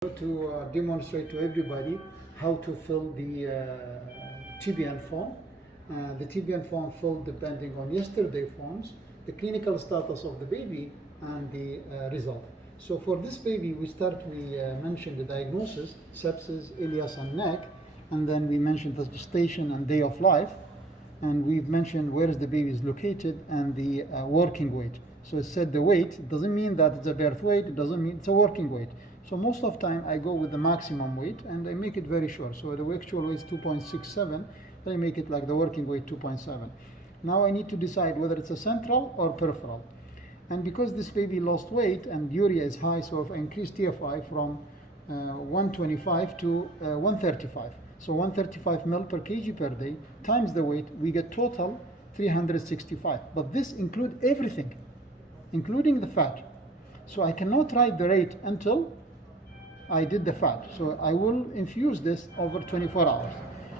To demonstrate to everybody how to fill the TBN form. The TBN form filled depending on yesterday forms, the clinical status of the baby, and the result. So for this baby, we mentioned the diagnosis, sepsis, ileus, and neck, and then we mentioned the gestation and day of life, and we've mentioned where is the baby is located and the working weight. So it said the weight, it doesn't mean that it's a birth weight, it doesn't mean it's a working weight. So most of the time I go with the maximum weight and I make it very short. So the actual weight is 2.67, then I make it like the working weight 2.7. Now I need to decide whether it's a central or peripheral. And because this baby lost weight and urea is high, so if I increase TFI from 125 to 135. So 135 ml per kg per day times the weight, we get total 365. But this includes everything, including the fat. So I cannot write the rate until I did the fat. So I will infuse this over 24 hours.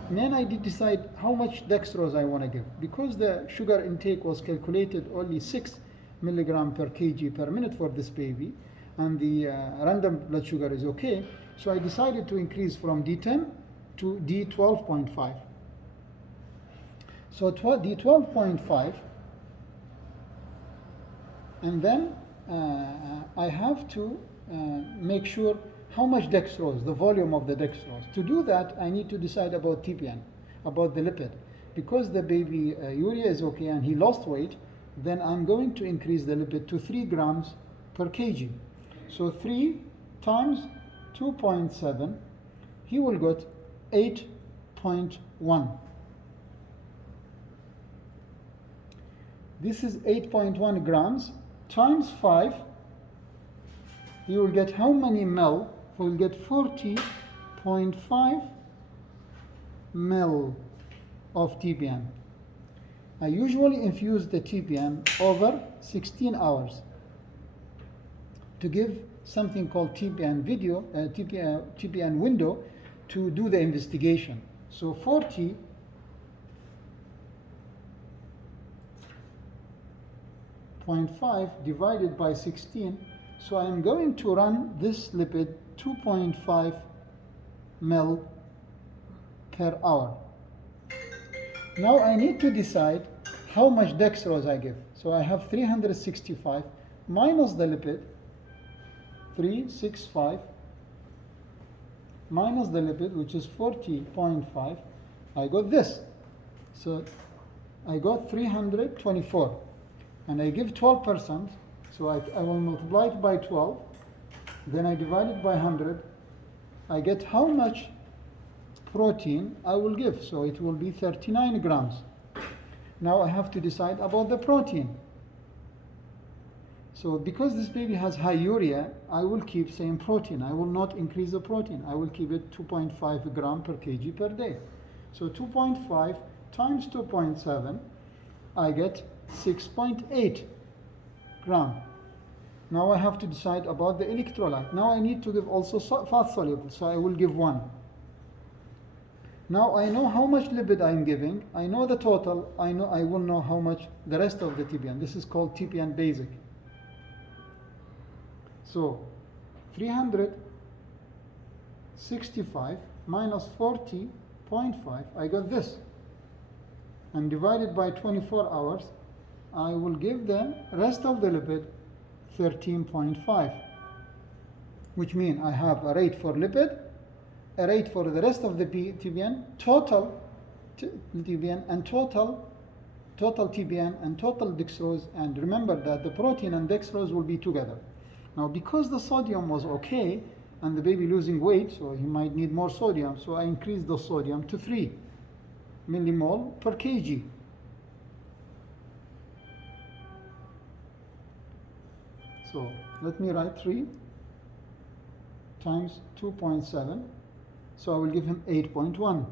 And then I did decide how much dextrose I want to give. Because the sugar intake was calculated only 6 milligram per kg per minute for this baby, and the random blood sugar is okay, so I decided to increase from D10 to D12.5. So D12.5, and then I have to make sure how much dextrose, the volume of the dextrose. To do that, I need to decide about TPN, about the lipid. Because the baby urea is okay and he lost weight, then I'm going to increase the lipid to 3 grams per kg. So 3 times 2.7, he will get 8.1. This is 8.1 grams times 5. He will get how many ml? He will get 40.5 ml of TPN. I usually infuse the TPN over 16 hours to give something called TPN video, TPN window to do the investigation. So 40.5 divided by 16. So I'm going to run this lipid 2.5 ml per hour. Now I need to decide how much dextrose I give. So I have 365 minus the lipid, 365 minus the lipid, which is 40.5. I got this. So I got 324. And I give 12%. So I will multiply it by 12. Then I divide it by 100. I get how much protein I will give. So it will be 39 grams. Now I have to decide about the protein. So because this baby has high urea, I will keep same protein. I will not increase the protein. I will keep it 2.5 gram per kg per day. So 2.5 times 2.7, I get 6.8 gram. Now I have to decide about the electrolyte. Now I need to give also fat soluble, so I will give 1. Now I know how much lipid I'm giving. I know the total. I will know how much the rest of the TPN. This is called TPN basic. So 365 minus 40.5, I got this. And divided by 24 hours, I will give the rest of the lipid 13.5, which means I have a rate for lipid, a rate for the rest of the TBN, total TBN, and total TBN, and total dextrose. And remember that the protein and dextrose will be together. Now, because the sodium was okay, and the baby losing weight, so he might need more sodium, so I increased the sodium to 3 millimole per kg. So let me write 3 times 2.7. So I will give him 8.1.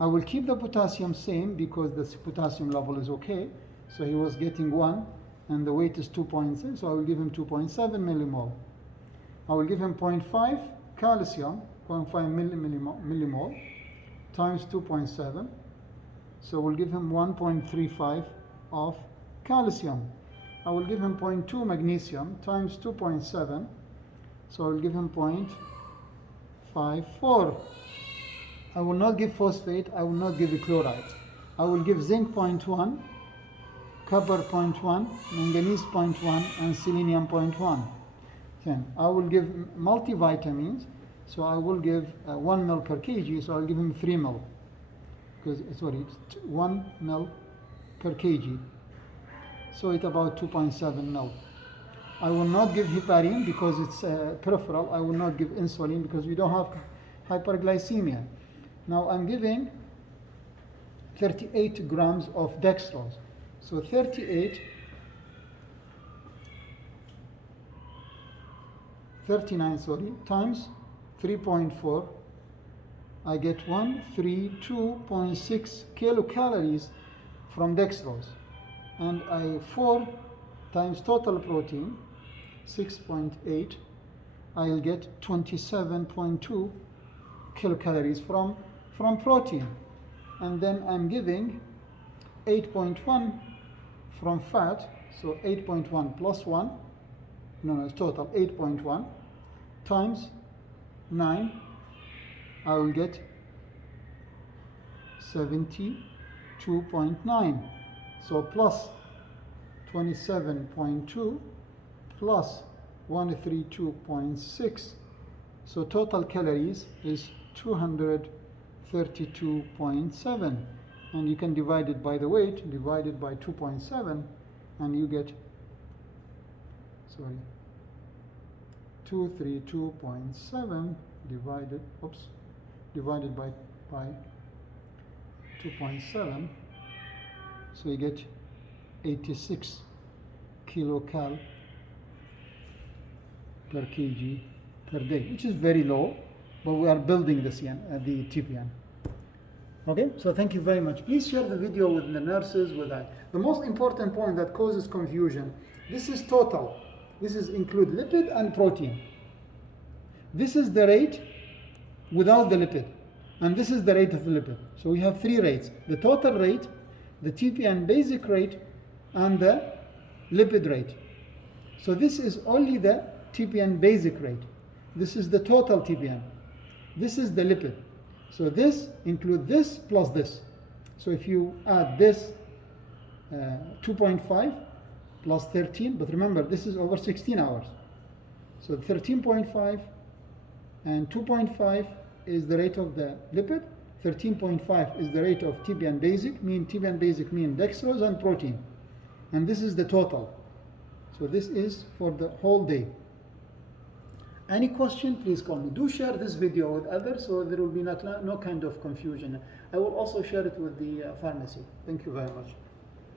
I will keep the potassium same because the potassium level is okay. So he was getting 1 and the weight is 2.6. So I will give him 2.7 millimole. I will give him 0.5 calcium, 0.5 millimole times 2.7. So we'll give him 1.35 of calcium. I will give him 0.2 magnesium times 2.7. So I will give him 0.54. I will not give phosphate, I will not give chloride. I will give zinc 0.1, copper 0.1, manganese 0.1, and selenium 0.1. Then I will give multivitamins, so I will give 1 ml per kg, so I'll give him 3 ml. Because, sorry, it's 1 ml per kg. So it's about 2.7 ml. I will not give heparin because it's peripheral. I will not give insulin because we don't have hyperglycemia. Now I'm giving 38 grams of dextrose. So 39, times 3.4, I get 132.6 kilocalories from dextrose. And 4 times total protein, 6.8, I'll get 27.2 kilocalories from protein. And then I'm giving 8.1 from fat, so 8.1 plus 1, it's total 8.1 times 9, I will get 72.9. So plus 27.2 plus 132.6. So total calories is 232.7. And you can divide it by the weight, divided by 2.7, and you get, 232.7 divided by 2.7, so you get 86 kilocal per kg per day, which is very low, but we are building this the TPN. Okay, so thank you very much. Please share the video with the nurses, with that. The most important point that causes confusion, this is total. This is include lipid and protein. This is the rate without the lipid. And this is the rate of the lipid. So we have 3 rates. The total rate, the TPN basic rate, and the lipid rate. So this is only the TPN basic rate. This is the total TPN. This is the lipid. So this includes this plus this. So if you add this 2.5 plus 13, but remember this is over 16 hours. So 13.5 and 2.5 is the rate of the lipid. 13.5 is the rate of TPN basic, mean dextrose and protein. And this is the total. So this is for the whole day. Any question, please call me. Do share this video with others so there will be no kind of confusion. I will also share it with the pharmacy. Thank you very much.